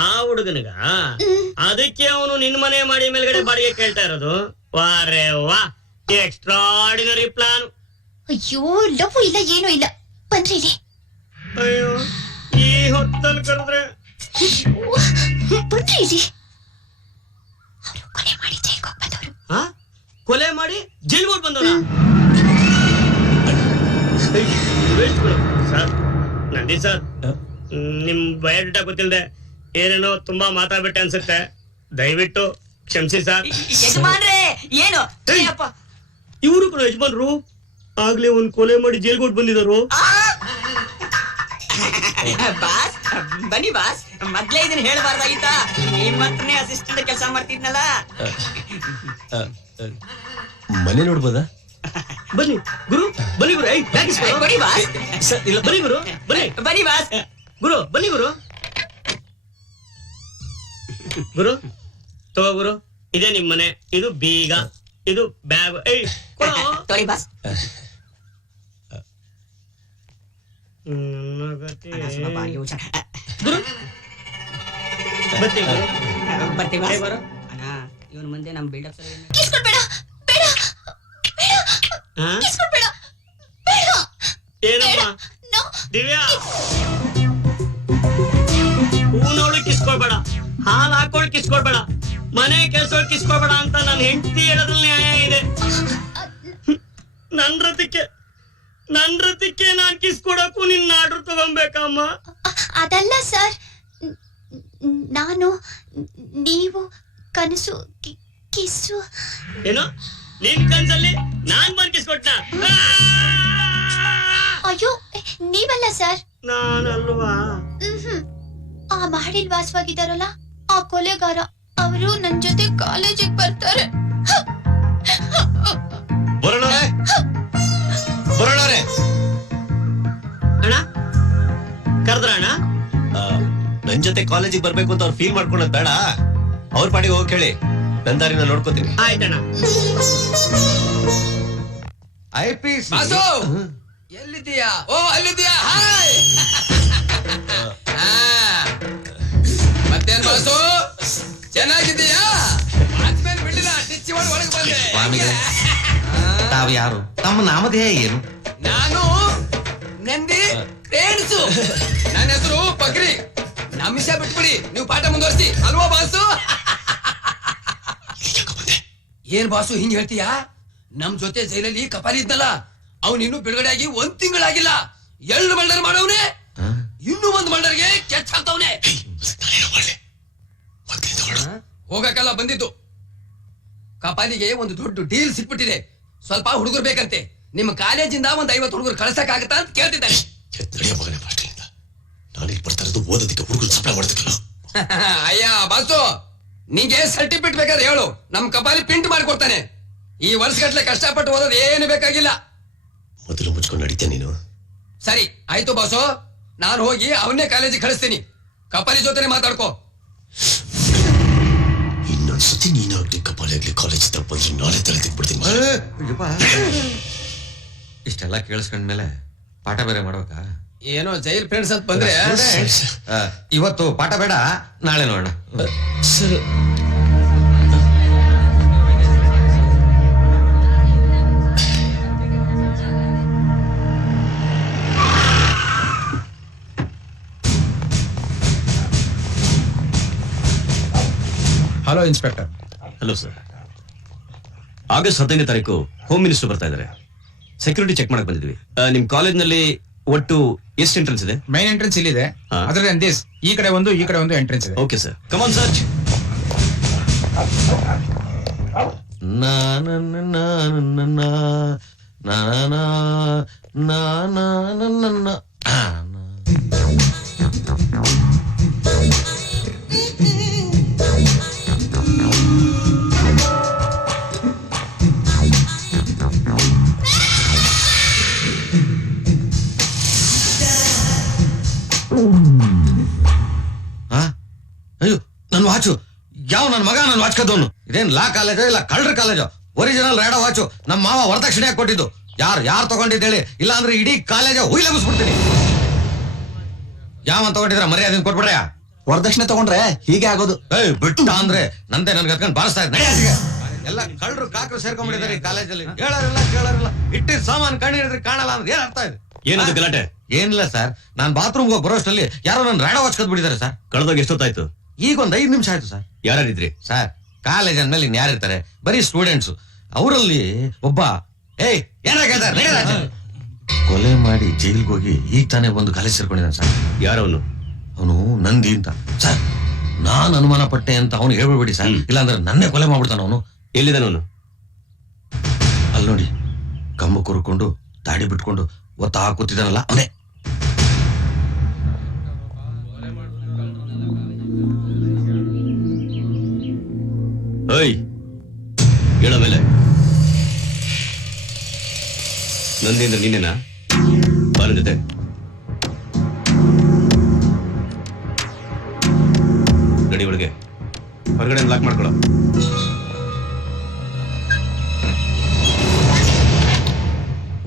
ಆ ಹುಡುಗನಿಗ? ಅದಕ್ಕೆ ಅವನು ನಿನ್ ಮನೆ ಮಾಡಿ ಮೇಲ್ಗಡೆ ಬಾಡಿಗೆ ಕೇಳ್ತಾ ಇರೋದು. ವಾರೆ ವಾ, ಎಕ್ಸ್ಟ್ರಾರ್ಡಿನರಿ ಪ್ಲಾನ್. ಅಯ್ಯೋ, ಲವ್ ಇಲ್ಲ, ಏನೂ ಇಲ್ಲ. ಬಂದ್ರಿ ಇಲ್ಲಿ. ಅಯ್ಯೋ, ಈ ಹೊತ್ತಲ್ಲಿ ಕರೆದ್ರೆ ಬಿಡ್ರಿ ಇಲ್ಲಿ. ಅವ್ರು ಕೊಲೆ ಮಾಡಿ ಜೈಲ್ಗೆ ಹೋಗಿ ಬಂದವರು. ಆ? ಕೊಲೆ ಮಾಡಿ ಜೈಲ್ಗೆ ಹೋಗಿ ಬಂದವನ? ಸರ್ ನಂದಿ ಸರ್, ನಿಮ್ ಬಯೋಡೇಟಾ ಗೊತ್ತಿಲ್ಲದೆ ಏನೇನೋ ತುಂಬಾ ಮಾತಾಡ್ಬಿಟ್ಟೆ ಅನ್ಸುತ್ತೆ. ದಯವಿಟ್ಟು ಕ್ಷಮಿಸಿ ಸರ್. ಯಜಮಾನ್ರೆ ಏನು ಅಪ್ಪ ಇವರು ಕೂಡ ಯಜಮಾನ್ರು ಆಗ್ಲೇ ಒಂದ್ ಕೊಲೆ ಮಾಡಿ ಜೈಲ್ಗೆ ಹೋಗಿ ಬಂದಿದ್ರು. ಬಾಸ್ ಬನ್ನಿ ಬಾಸ್, ಮೊದ್ಲೇ ಇದನ್ನ ಹೇಳ್ಬಾರ್ದಾಗಿತ್ತ. ನಿಮ್ಮ ಹತ್ರನೇ ಅಸಿಸ್ಟೆಂಟ್ ಕೆಲಸ ಮಾಡ್ತಿದ್ನಲ್ಲ. ಮನೆ ನೋಡ್ಬೋದಾ? ಬನ್ನಿ ಗುರು, ಬನ್ನಿ ಗುರು. ಬನ್ನಿ ಬಾಸ್, ಇಲ್ಲ ಬನ್ನಿ ಗುರು, ಬನ್ನಿ ಬನ್ನಿ ಬಾಸ್. ಗುರು, ಬನ್ನಿ ಗುರು. ಗುರು ತಗೋ ಗುರು, ಇದೇ ನಿಮ್ ಮನೆ, ಇದು ಬೀಗ, ಇದು ಬ್ಯಾಗ್. ತೊಳಿ ಬಾಸ್. ಗುರು ಬರ್ತೀವಿ ಗುರು. ಬರ್ತೀವಿ ಬಾಸ್. ಬರೋ. ಅಣ್ಣ ಇವನ್ ಮುಂದೆ ನಮ್ ಬಿಲ್ಡಪ್ ಕಿಸ್ಕೊಡ್ಬೇಡ, ಬೇಡ, ಬೇಡ, ಹಾ? ಕಿಸ್ಕೊಡ್ಬೇಡ, ಬೇಡ. ಏನಮ್ಮ No. ದಿವ್ಯಾ, ಹೂನವಳು ಕಿಸ್ಕೊಳ್ಬೇಡ, ಹಾಲು ಹಾಕೊಂಡು ಕಿಸ್ಕೊಳ್ಬೇಡ, ಮನೆ ಕೆಲ್ಸೋಳು ಕಿಸ್ಕೊಳ್ಬೇಡ ಅಂತ ನನ್ನ ಹೆಂಡತಿ ಹೇಳೋದ್ರಲ್ಲಿ ನ್ಯಾಯ ಇದೆ. ನನ್ ರಥಕ್ಕೆ ನಾನ್ ಕಿಸ್ಕೊಡಕ್ಕೂ ನಿನ್ನ ಆರ್ಡರ್ ತಗೊಂಬೇಕಮ್ಮ. ಅದಲ್ಲ ಸರ್, ನಾನು ನೀವು ಕನಸು ಕಿಸ್ಸು. ಏನು ನಿನ್ ಕನ್ಸಲ್ಲಿ ನಾನ್ ಬಂದ್ ಕಿಸ್ಕೊಟ್ನ? ಅಯ್ಯೋ ನೀವಲ್ಲ ಸರ್. ನಾನಲ್ವಾ? ಆ ಮಹಡಿಲ್ ವಾಸವಾಗಿದ್ದಾರಲ್ಲ ಆ ಕೊಲೆಗಾರ, ಅವರು ನನ್ ಜೊತೆ ಕಾಲೇಜಿಗೆ ಬರ್ತಾರೆ. ಬರೋಣವ್ರೆ ಅಣ್ಣ ಕರ್ದ್ರ ಅಣ್ಣ? ನನ್ ಜೊತೆ ಕಾಲೇಜಿಗೆ ಬರ್ಬೇಕು ಅಂತ ಅವ್ರು ಫೀಲ್ ಮಾಡ್ಕೊಳ್ಳೋದು ಬೇಡ. ಅವ್ರ ಪಾಡಿಗೆ ಹೋಗಿ ಕೇಳಿ, ನನ್ನ ದಾರಿನ ನೋಡ್ಕೋತೀನಿ. ಆಯ್ತಣ್ಣ. IPC ಬಾಸು ಎಲ್ಲಿದ್ದೀಯಾ? ಓ ಅಲ್ಲಿದ್ದೀಯಾ? ಹಾಯ್. ಮತ್ತೇನ್ ಬಾಸು ಚೆನ್ನಾಗಿದ್ದೀಯಾ? ಆದ್ಮೇಲೆ ಬಿಡ್ಲಿಲ್ಲ, ಟಿಚ್ಚಿ ಮಾಡಿ ಒಳಗೆ ಬಂದೆ. ಸ್ವಾಮಿಗಳೇ, ತಾವು ಯಾರು? ತಮ್ಮ ನಾಮಧೇಯ ಏನು? ನಾನು ನಂದಿ ಫ್ರೆಂಡ್ಸು. ನನ್ನ ಹೆಸರು ಪಕ್ರಿ. ನಮ್ಮ ವಿಷಯ ಬಿಟ್ಬಿಡಿ, ನೀವು ಪಾಠ ಮುಂದುವರಿಸಿ ಅಲ್ವಾ ಬಾಸು? ಏನ್ ಬಾಸು ಹಿಂಗ್ ಹೇಳ್ತೀಯಾ? ನಮ್ ಜೊತೆ ಜೈಲಲ್ಲಿ ಕಪಾಲಿ ಇದ್ನಲ್ಲ, ಅವ್ನು ಇನ್ನೂ ಬಿಡುಗಡೆ ಆಗಿ 1 ತಿಂಗಳಾಗಿಲ್ಲ. 2 ಮರ್ಡರ್ ಮಾಡವ್ನೆ, ಇನ್ನೂ 1 ಮರ್ಡರ್ಗೆ ಕೆಚ್ ಹಾಕ್ತವ್ನೆ. ಹೋಗಕ್ಕೆಲ್ಲ ಬಂದಿದ್ದು. ಕಪಾಲಿಗೆ ಒಂದು ದೊಡ್ಡ ಡೀಲ್ ಸಿಕ್ಬಿಟ್ಟಿದೆ. ಸ್ವಲ್ಪ ಹುಡುಗರು ಬೇಕಂತೆ. ನಿಮ್ಮ ಕಾಲೇಜಿಂದ 50 ಹುಡುಗರು ಕಳ್ಸಕ್ ಆಗತ್ತಾ ಅಂತ ಕೇಳ್ತಿದ್ದಾನೆ. ನಾನೀಗ ಬರ್ತಾ ಇರೋದು ಓದೋದಕ್ಕೆ, ಹುಡುಗರು ಸಪ್ಲೈ ಮಾಡೋದಕ್ಕಲ್ಲ. ಅಯ್ಯ ಬಾಸು, ನಿಂಗೆ ಸರ್ಟಿಫಿಕೇಟ್ ಬೇಕಾದ್ರೆ ಹೇಳು, ನಮ್ ಕಪಾಲಿ ಪ್ರಿಂಟ್ ಮಾಡ್ಕೊಡ್ತಾನೆ. ಈ ವರ್ಷಗಟ್ಲೆ ಕಷ್ಟಪಟ್ಟು ಓದೋದು ಏನು ಬೇಕಾಗಿಲ್ಲ. ಮೊದಲು ಮುಚ್ಕೊಂಡು ನಡೀತೇನೆ ನೀನು. ಸರಿ ಆಯ್ತು ಬಾಸು, ನಾನು ಹೋಗಿ ಅವನ್ನೇ ಕಾಲೇಜಿಗೆ ಕಳಿಸ್ತೀನಿ. ಕಪಾಲಿ ಜೊತೆ ಮಾತಾಡ್ಕೋ. ಇನ್ನೊಂದ್ಸತಿ ನೀನಾಗ್ಲಿ ಕಪಾಲಿ ಆಗ್ಲಿ ಕಾಲೇಜ್ ಬಂದ್ರೆ ನಾಳೆ ತಲೆ ತಿಕ್ಬಿಡ್ತೀನಿ. ಇಷ್ಟೆಲ್ಲ ಕೇಳಿಸ್ಕೊಂಡ್ಮೇಲೆ ಪಾಠ ಬೇರೆ ಮಾಡ್ಬೇಕಾ? ಏನೋ ಜೈಲ್ ಫ್ರೆಂಡ್ಸ್ ಅಂತ ಬಂದ್ರೆ ಇವತ್ತು ಪಾಠ ಬೇಡ, ನಾಳೆ ನೋಡೋಣ. Sir hello inspector. Hello sir. August 15ನೇ ತಾರೀಕು ಹೋಮ್ ಮಿನಿಸ್ಟರ್ ಬರ್ತಾ ಇದ್ದಾರೆ. ಸೆಕ್ಯೂರಿಟಿ ಚೆಕ್ ಮಾಡಕ್ ಬಂದಿದ್ವಿ. ನಿಮ್ ಕಾಲೇಜ್ನಲ್ಲಿ ಒಟ್ಟು ಎಷ್ಟು ಎಂಟ್ರೆನ್ಸ್ ಇದೆ? ಮೈನ್ ಎಂಟ್ರೆನ್ಸ್ ಇಲ್ಲಿದೆ, ಅದರಲ್ಲಿ ದಿಸ್ ಈ ಕಡೆ ಒಂದು ಈ ಕಡೆ ಒಂದು ಎಂಟ್ರೆನ್ಸ್ ಇದೆ. Okay sir, come on search. ಅಯ್ಯೋ, ನನ್ ವಾಚು ಯಾವ ನನ್ ಮಗ ನನ್ ವಾಚ್ ಕದ್ದವನು? ಇದೇನ್ ಲಾ ಕಾಲೇಜೋ ಇಲ್ಲ ಕಳ್ರ ಕಾಲೇಜೋ? ಒರಿಜಿನಲ್ ರೇಡೋ ವಾಚು ನಮ್ಮ ಮಾವ ವರದಕ್ಷಿಣೆಯಾಗಿ ಕೊಟ್ಟಿದ್ದು. ಯಾರು ತಗೊಂಡಿದ್ದೇಳಿ, ಇಲ್ಲ ಅಂದ್ರೆ ಇಡೀ ಕಾಲೇಜ ಹುಯ್ಲಗಿಸ್ಬಿಡ್ತೀನಿ. ಯಾವ ತಗೊಂಡಿದ್ರ ಮರ್ಯಾದೆ ಕೊಟ್ಬಿಡ್ರ. ವರದಕ್ಷಿಣೆ ತಗೊಂಡ್ರೆ ಹೀಗೆ ಆಗೋದು. ಬಿಟ್ಟು ಅಂದ್ರೆ ನಂದೆ ನನ್ಗೆ ಹತ್ಕೊಂಡು ಬಾರಿಸ್ತಾ ಇದ್ದೆ. ಎಲ್ಲ ಕಳ್ರು ಕಾಕರು ಸೇರ್ಕೊಂಡ್ಬಿಟ್ಟಿದ್ದಾರೆ ಈ ಕಾಲೇಜಲ್ಲಿ. ಹೇಳೋರಿಲ್ಲ ಕೇಳೋರಿಲ್ಲ. ಇಟ್ಟಿದ್ ಸಾಮಾನು ಕಣ್ಣು ಹಿಡಿದ್ರೆ ಕಾಣಲ್ಲ ಅಂದ್ರೆ ಏನ್ ಅರ್ಥ ಇದೆ? ಏನದು ಗಲಾಟೆ? ಏನಿಲ್ಲ ಸರ್, ನಾನ್ ಬಾತ್ರೂಮ್ ಹೋಗಿ ಬರೋಷ್ಟರಲ್ಲಿ ಯಾರೋ ನನ್ನ ರಾಡ ವಾಚ್ ಕದ್ ಬಿಟ್ಟಿದ್ದಾರೆ ಸರ್. ಕಳೆದೋಗಿ ಎಷ್ಟೊತ್ತಾಯ್ತು? ಈಗ ಒಂದ್ 5 ನಿಮಿಷ ಆಯ್ತು ಸರ್. ಯಾರಿದ್ರಿ? ಸರ್, ಕಾಲೇಜ್ ಅಂದ್ಮೇಲೆ ಇನ್ ಯಾರಿರ್ತಾರೆ, ಬರೀ ಸ್ಟೂಡೆಂಟ್ಸ್. ಅವರಲ್ಲಿ ಒಬ್ಬ ಕೊಲೆ ಮಾಡಿ ಜೈಲ್ಗೆ ಹೋಗಿ ಈಗ ತಾನೇ ಒಂದು ಕಾಲೇಜ್ ಸೇರ್ಕೊಂಡಿದ್ದಾನೆ ಸರ್. ಯಾರವನು? ಅವನು ನಂದಿ ಅಂತ ಸರ್. ನಾನ್ ಅನುಮಾನ ಪಟ್ಟೆ ಅಂತ ಅವನು ಹೇಳ್ಬಿಡಿ ಸರ್, ಇಲ್ಲಾಂದ್ರೆ ನನ್ನೇ ಕೊಲೆ ಮಾಡ್ಬಿಡ್ತಾನ ಅವನು. ಎಲ್ಲಿದ್ದಾನವನು? ಅಲ್ಲಿ ನೋಡಿ, ಕಂಬ ಕೂರ್ಕೊಂಡು ದಾಡಿ ಬಿಟ್ಕೊಂಡು ಒತ್ತಾ ಕೂತಿದ್ದಾನಲ್ಲ ಅವನೇ. ಓಯ್, ಹೇಳೋ ಮೇಲೆ ನಂದಿ ಅಂದ್ರೆ ನೀನೇನಾ? ಬಾರ ಜೊತೆ. ಗಡಿ ಒಳಗೆ ಹೊರಗಡೆ ಲಾಕ್ ಮಾಡ್ಕೊಳ್ಳೋ.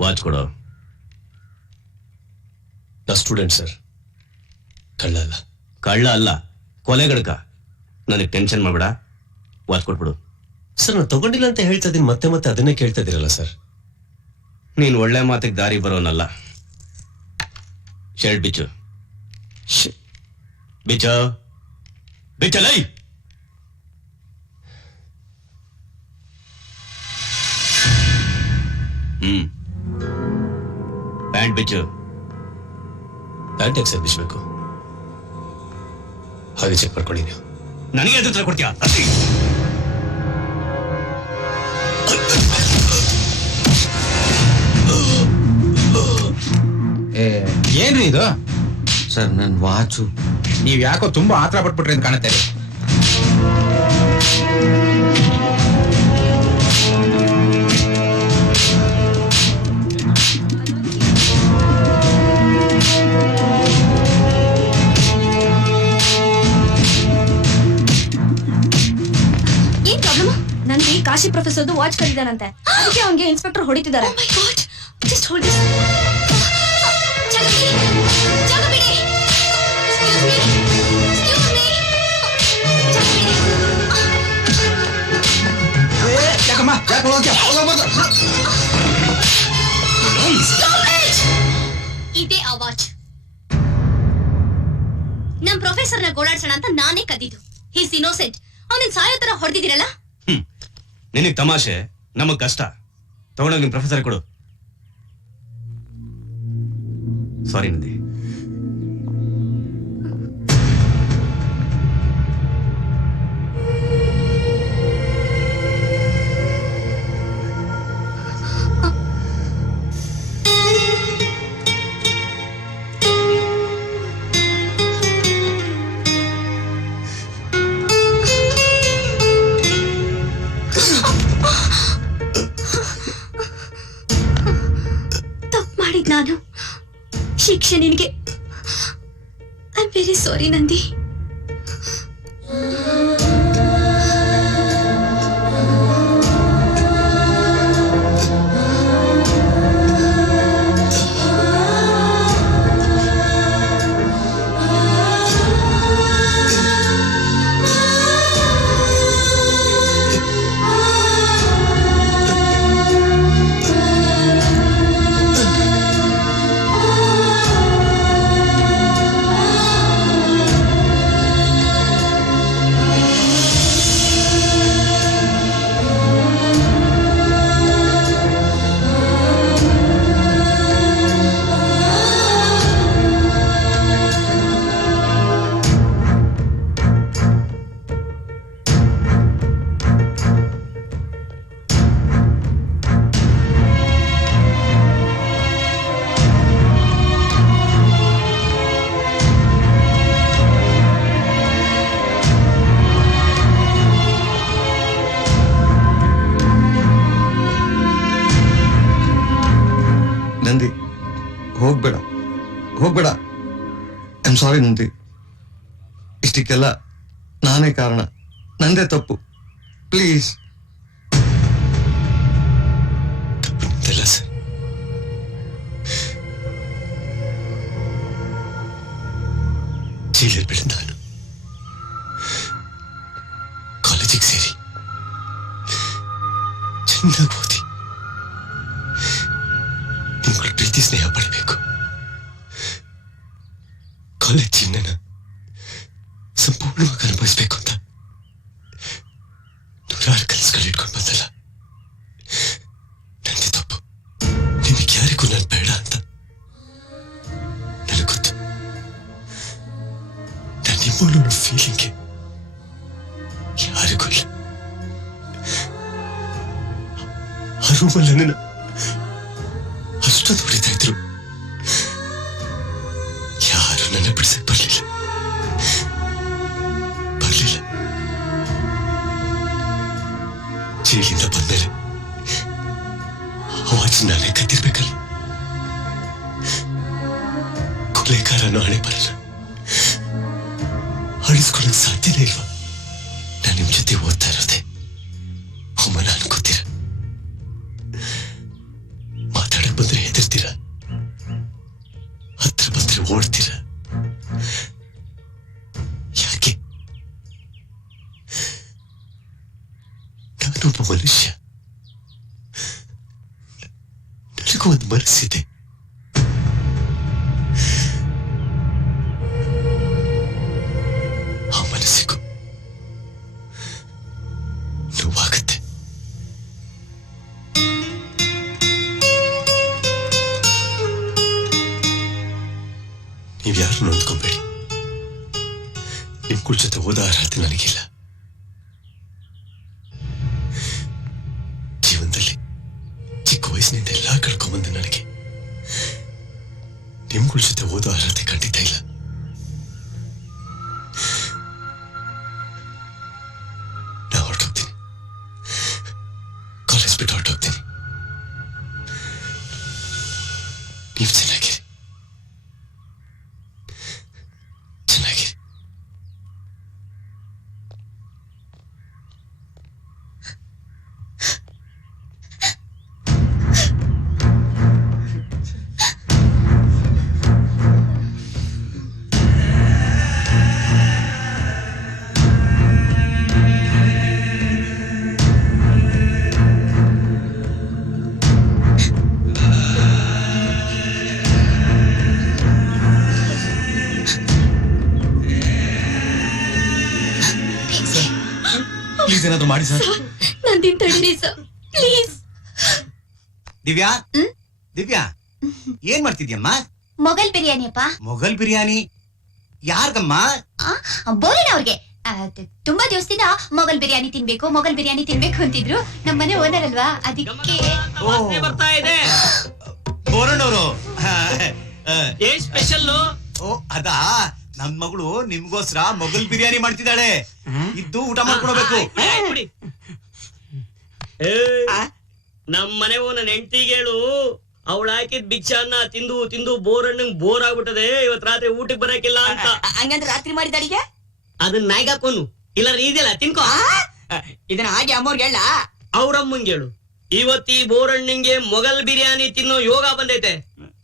ವಾಚ್ ಕೊಡೋ. ಸ್ಟೂಡೆಂಟ್ ಸರ್, ಕಳ್ಳ ಅಲ್ಲ. ಕಳ್ಳ ಅಲ್ಲ, ಕೊಲೆಗಡಕ. ನನಗೆ ಟೆನ್ಷನ್ ಮಾಡ್ಬೇಡ, ವಾಚ್ ಕೊಟ್ಬಿಡು. ಸರ್, ನಾನು ತಗೊಂಡಿಲ್ಲ ಅಂತ ಹೇಳ್ತಾ ಇದೀನಿ, ಮತ್ತೆ ಮತ್ತೆ ಅದನ್ನೇ ಕೇಳ್ತಾ ಇದೀರಲ್ಲ ಸರ್. ನೀನ್ ಒಳ್ಳೆ ಮಾತಿಗೆ ದಾರಿ ಬರೋನಲ್ಲ. ಶರ್ಟ್ ಬಿಚ್ಚು. ಬಿಚ್ಚೋ, ಬಿಚ್ಚಲೈ. ಪ್ಯಾಂಟ್ ಬಿಚ್ಚು. ಪ್ಯಾಂಟ್ ಯಾಕೆ ಸರ್ ಬಿಚ್ಚಬೇಕು? ಹಾಗೆ ಚೆಕ್ ಮಾಡ್ಕೊಳ್ಳಿ ನೀವು. ನನಗೆ ಎದುರು ತರ ಕೊಡ್ತೀಯಾ? ಏನ್ರಿ ಇದು? ಸರ್, ನನ್ ವಾಚು. ನೀವ್ ಯಾಕೋ ತುಂಬಾ ಆತರ ಪಟ್ಬಿಟ್ರಿ ಅಂತ ಕಾಣುತ್ತೆ. ಏನ್ ಪ್ರಾಬ್ಲಮ್? ನಂದಿ ಕಾಶಿ ಪ್ರೊಫೆಸರ್ದು ವಾಚ್ ಕದಿದಾನಂತೆ, ಅದಕ್ಕೆ ಅವನಿಗೆ inspector ಹೊಡಿತಿದ್ದಾರೆ. Oh my God! Just hold this. ಜಾಗ ಬಿಡಿ. Excuse me. Excuse me. ಜಾಗ ಬಿಡಿ. Stop it! ಇದೇ ಆ ವಾಚ್. ನಮ್ ಪ್ರೊಫೆಸರ್ನ ಗೋಳಾಡ್ಸೋಣ ಅಂತ ನಾನೇ ಕದಿದ್ದು. He's innocent. ಅವನಿನ್ ಸಾಯೋ ತರ ಹೊಡೆದಿದ್ದೀರಲ್ಲ. ನಿನಗೆ ತಮಾಷೆ, ನಮಗ್ ಕಷ್ಟ. ತಗೊಂಡೋಗಿ ನಿಮ್ ಪ್ರೊಫೆಸರ್ ಕೊಡು. ಸಾರಿ ನಂದಿ. ತಪ್ಪು ಮಾಡಿದ್ ನಾನು. ಶಿಕ್ಷೆ ನಿನಗೆ. I am very sorry Nandi. Nandi, ಹೋಗ್ಬೇಡ ಹೋಗ್ಬೇಡ. I am sorry Nandi. ಇಷ್ಟಕ್ಕೆಲ್ಲ ನಾನೇ ಕಾರಣ, ನಂದೇ ತಪ್ಪು. ಪ್ಲೀಸ್. ತಪ್ಪಿಲ್ಲ ಸರ್. ಜೈಲಿರ್ಬೇಡ. ನಾನು ಕಾಲೇಜಿಗೆ ಸೇರಿ ಚೆನ್ನಾಗಿ ಓದಿ ನಿಮ್ಗಳ ಪ್ರೀತಿ ಸ್ನೇಹ ಪಡಬೇಕು. ಕಾಲೇಜ್ ಜೀವನನ ಸಂಪೂರ್ಣವಾಗಿ ಅನುಭವಿಸ್ಬೇಕು ಅಂತ ನೂರಾರು ಕನಸುಗಳು ಇಟ್ಕೊಂಡು ಬಂದಲ್ಲ, ನಂದೇ ತಪ್ಪು. ನಿನಗೆ ಯಾರಿಗೂ ನಾನು ಬೇಡ ಅಂತ ನನಗೆ ಗೊತ್ತು. ನಾನು ನಿಮ್ಮನ್ನು ಫೀಲಿಂಗ್ಗೆ ಯಾರಿಗೂ ಇಲ್ಲ. ಆ ರೂಮಲ್ಲಿ ನನ್ನ ಅಷ್ಟೊಂದು ಹೊಡಿತಾ ಇದ್ರು, ಯಾರು ನನ್ನ ಬಿಡಿಸಕ್ ಬರ್ಲಿಲ್ಲ. ಜೈಲಿಂದ ಬಂದ್ಮೇಲೆ ಅವಾಜ್ ನಾನೇ ಕತ್ತಿರ್ಬೇಕಲ್ಲ. ಕೊಲೆಗಾರನು ಹಣೆ ಬರಲ್ಲ, ಅಳಿಸ್ಕೊಳ್ಳೋಕೆ ಸಾಧ್ಯನೇ ಇಲ್ವಾ? ನಾನು ನಿಮ್ ಜೊತೆ ಓದ್ತಾ ಇರೋದೆ ಅವಮಾನ ಅನ್ಕೋತೀರ, ಮಾತಾಡಕ್ ಬಂದ್ರೆ ಹೆದರ್ತೀರ, ಹತ್ರ ಬಂದ್ರೆ ಓಡ್ತೀರ. ಯಾಕೆ? ನಾನೊಬ್ಬ ಮನುಷ್ಯ, ನನಗೂ ಒಂದು ಮನಸ್ಸಿದೆ. ಆ ಮನಸ್ಸಿಗೂ ನೋವಾಗುತ್ತೆ. ನೀವ್ಯಾರು ನೊಂದ್ಕೊಂಬೇಡಿ. ನಿಮ್ಗಳ ಜೊತೆ ಓದೋ ಅರ್ಹತೆ ನನಗಿಲ್ಲ. ಜೀವನದಲ್ಲಿ ಚಿಕ್ಕ ವಯಸ್ಸಿನಿಂದ ಎಲ್ಲ ಕಳ್ಕೊಂಬಂದು ನನಗೆ ನಿಮ್ಗಳ ಜೊತೆ ಓದೋ ಅರ್ಹತೆ ಖಂಡಿತ ಇಲ್ಲ. ನಾ ಹೊರಟೋಗ್ತೀನಿ, ಕಾಲೇಜ್ ಬಿಟ್ಟು ಹೊರಟೋಗ್ತೀನಿ. ನೀವು ಚೆನ್ನಾಗಿರಿ, ಚೆನ್ನಾಗಿರಿ. ಪ್ಲೀಸ್ ಏನಾದ್ರು ಮಾಡಿ ಸರ್. ನಾನು ತಿಂತಡಿರಿ ಸರ್, ಪ್ಲೀಸ್. ದಿವ್ಯಾ, ದಿವ್ಯಾ ಏನ್ ಮಾಡ್ತಿದ್ಯಮ್ಮ? ಮೊಘಲ್ ಬಿರಿಯಾನಿ ಅಪ್ಪ. ಮೊಘಲ್ ಬಿರಿಯಾನಿ ಯಾರ್ಗಮ್ಮ? ಬೋರಣ್ಣ ಅವ್ರಿಗೆ. ತುಂಬಾ ದಿವಸದಿಂದ ಮೊಘಲ್ ಬಿರಿಯಾನಿ ತಿನ್ಬೇಕು, ಮೊಘಲ್ ಬಿರಿಯಾನಿ ತಿನ್ಬೇಕು ಅಂತಿದ್ರು. ನಮ್ಮನೆ ಓನರ್ ಅಲ್ವಾ, ಅದಕ್ಕೆ. ವಾಸನೆ ಬರ್ತಾ ಇದೆ. ಬೋರಣ್ಣವರು ಏನ್ ಸ್ಪೆಷಲ್? ಓ ಅದಾ, ನನ್ ಮಗಳು ನಿಮ್ಗೋಸ್ಕರ ಮೊಘಲ್ ಬಿರಿಯಾನಿ ಮಾಡ್ತಿದ್ದಾಳೆ. ಇದ್ದು ಊಟ ಮಾಡ್ಕೊಡ್ಬೇಕು. ನಮ್ಮನೆ ನನ್ನ ಹೆಂಡತಿಗೆ ಹೇಳು, ಅವಳು ಹಾಕಿದ್ ಭಿಕ್ಷಾನ್ನ ತಿಂದು ತಿಂದು ಬೋರಣ್ಣಂಗ್ ಬೋರ್ ಆಗ್ಬಿಟ್ಟದೆ, ಇವತ್ ರಾತ್ರಿ ಊಟಕ್ಕೆ ಬರಕಿಲ್ಲ ಅಂತ. ಹಂಗಂದ್ರೆ ರಾತ್ರಿ ಮಾಡಿದ ಅಡಿಗೆ ಅದನ್ನ ನಾಯಿಗೆ ಹಾಕೋನು, ಇಲ್ಲ ಇದೆಯಲ್ಲ ತಿನ್ಕೋ. ಇದನ್ನ ಹಾಗೆ ಅಮ್ಮವ್ರಿಗೆ ಹೇಳ. ಅವ್ರಮ್ಮಂಗೆ ಹೇಳು, ಇವತ್ತಿ ಬೋರಣ್ಣಂಗೆ ಮೊಘಲ್ ಬಿರಿಯಾನಿ ತಿನ್ನೋ ಯೋಗ ಬಂದೈತೆ.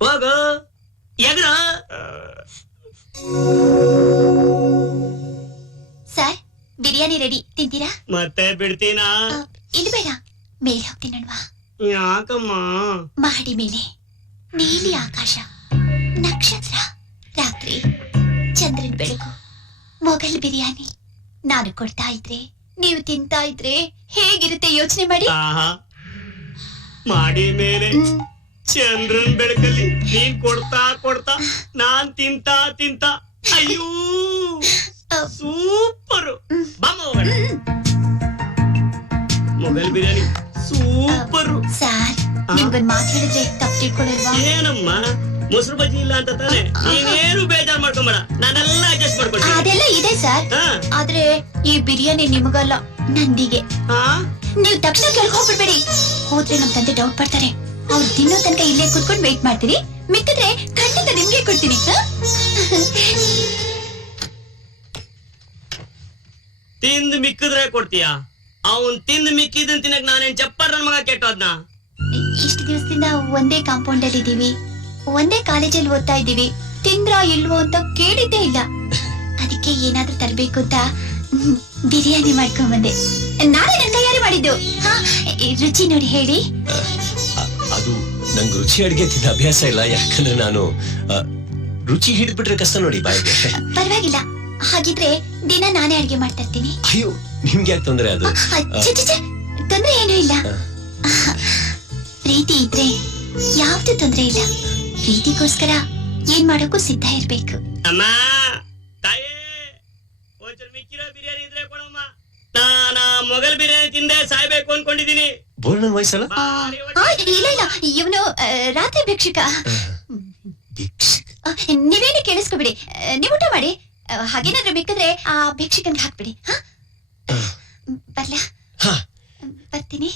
ಹೋಗು ಎಗ್ರ. ಸರ್, ಬಿರಿಯಾನಿ ರೆಡಿ, ತಿಂತೀರಾ? ಮತ್ತೆ ಬಿಡ್ತೀನಾ? ಇಲ್ಲಿ ಬೇಡ, ಮೇಲೆ ಹೋಗ್ತೀನಿ ಅಲ್ವಾ. ಯಾಕಮ್ಮ? ಮಹಡಿ ಮೇಲೆ ನೀಲಿ ಆಕಾಶ, ನಕ್ಷತ್ರ, ರಾತ್ರಿ, ಚಂದ್ರನ ಬೆಳಕು, ಮೊಘಲ್ ಬಿರಿಯಾನಿ ನಾನು ಕೊಡ್ತಾ ಇದ್ರೆ, ನೀವು ತಿಂತಾ ಇದ್ರೆ ಹೇಗಿರುತ್ತೆ ಯೋಚನೆ ಮಾಡಿ. ಮಾಡಿ ಮೇಲೆ ಚಂದ್ರನ್ ಬೆಳಕಲ್ಲಿ ನೀನ್ ಕೊಡ್ತಾ ಕೊಡ್ತಾ ನಾನ್ ತಿಂತಾ ತಿಂತಾ, ಅಯ್ಯೋ super. Mughal biryani super. Sir, ನಿಮ್ಗೊಂದ್ ಮಾತು ಹೇಳಿದ್ರೆ ತಪ್ಪು ತಿಳ್ಕೊಳ್ಳಲ್ವಾ? ಏನಮ್ಮ, ಮೊಸರು ಬಜ್ಜಿ ಇಲ್ಲ ಅಂತ ತಾನೆ? ನೀನೇನು ಬೇಜಾರ್ ಮಾಡ್ಕೊಂಬೇಡ, ನಾನೆಲ್ಲ ಅಡ್ಜಸ್ಟ್ ಮಾಡ್ಕೊಳ್ತೀನಿ. ಅದೆಲ್ಲ ಇದೆ ಸರ್, ಆದ್ರೆ ಈ ಬಿರಿಯಾನಿ ನಿಮಗಲ್ಲ, ನಂದಿಗೆ. ನೀವು ತಕ್ಷಣ ಕೆಳಗೆ ಹೋಗ್ಬಿಡ್ಬೇಡಿ, ಹೋದ್ರೆ ನಮ್ ತಂದೆ ಡೌಟ್ ಪಡ್ತಾರೆ. ಅವ್ರು ತಿನ್ನೋ ತನಕ ಇಲ್ಲೇ ಕುತ್ಕೊಂಡು ವೇಟ್ ಮಾಡ್ತೀನಿ, ಮಿಕ್ಕಿದ್ರೆ ಖಂಡಿತ ನಿಮ್ಗೆ ಕೊಡ್ತೀನಿ. ತಿಂದು ಮಿಕ್ಕಿದ್ರೆ ಕೊಡ್ತೀಯಾ? ಅವನ್ ತಿಂದು ಮಿಕ್ಕಿದನ್ ತಿನ್ನಕ್ ನಾನೇನ್ ಚಪ್ಪರ್ ನನ್ ಮಗ ಕೆಟ್ಟೋದ್ನ? ಇಷ್ಟು ದಿವಸದಿಂದ ಒಂದೇ ಕಾಂಪೌಂಡ್ ಅಲ್ಲಿ ಇದೀವಿ, ಒಂದೇ ಕಾಲೇಜಲ್ಲಿ ಓದ್ತಾ ಇದೀವಿ, ತಿಂದ್ರ ಇಲ್ವೋ ಅಂತ ಕೇಳಿದ್ದೇ ಇಲ್ಲ. ಅದಕ್ಕೆ ಏನಾದ್ರೂ ತರಬೇಕು ಅಂತ ಬಿರಿಯಾನಿ ಮಾಡ್ಕೊಂಡ್ ಬಂದೆ. ನಾನೇ ನನ್ನ ಕೈಯಾರೆ ಮಾಡಿದ್ದು. ರುಚಿ ನೋಡಿ ಹೇಳಿ. ಅದು ನಂಗೆ ರುಚಿ ಅಡಿಗೆ ತಿನ್ನ ಅಭ್ಯಾಸ ಇಲ್ಲ, ಯಾಕಂದ್ರೆ ನಾನು ರುಚಿ ಹಿಡಿದ್ಬಿಟ್ರೆ ಕಷ್ಟ ನೋಡಿ ಬಾಯಿಗೆ. ಪರವಾಗಿಲ್ಲ, ಹಾಗಿದ್ರೆ ದಿನ ನಾನೇ ಅಡಿಗೆ ಮಾಡ್ತಾ ಇರ್ತೀನಿ. ಅಯ್ಯೋ ನಿಮ್ಗೆ ಯಾಕೆ ತೊಂದ್ರೆ ಅದು? ತೊಂದ್ರೆ ಏನೂ ಇಲ್ಲ. ಪ್ರೀತಿ ಇದ್ರೆ ಯಾವ್ದು ತೊಂದ್ರೆ ಇಲ್ಲ. ಪ್ರೀತಿಗೋಸ್ಕರ ಏನ್ ಮಾಡೋಕ್ಕೂ ಸಿದ್ಧ ಇರ್ಬೇಕು. ಅಮ್ಮ ತಾಯಿ, ಒಂಚೂರು ಮಿಕ್ಕಿರೋ ಬಿರಿಯಾನಿ ಇದ್ರೆ ಕೊಡಮ್ಮ. ನಾನ ಮೊಗಲ್ ಬಿರಿಯಾನಿ ತಿಂದೆ ಸಾಯ್ಬೇಕು ಅನ್ಕೊಂಡಿದೀನಿ. ಬೋರ್ಣನ್ ವಯಸ್ಸಲ್ಲ? ಇಲ್ಲ ಇಲ್ಲ, ಇವನು ರಾತ್ರಿ ಭಿಕ್ಷುಕ. ನೀವೇನು ಕೇಳಿಸ್ಕೊಬಿಡಿ, ನೀವು ಊಟ ಮಾಡಿ. ಹಾಗೇನಾದ್ರೂ ಬೇಕಾದ್ರೆ ಆ ಭಿಕ್ಷುಕನ್ಗೆ ಹಾಕ್ಬಿಡಿ. ಬರ್ಲಾ? ಬರ್ತೀನಿ.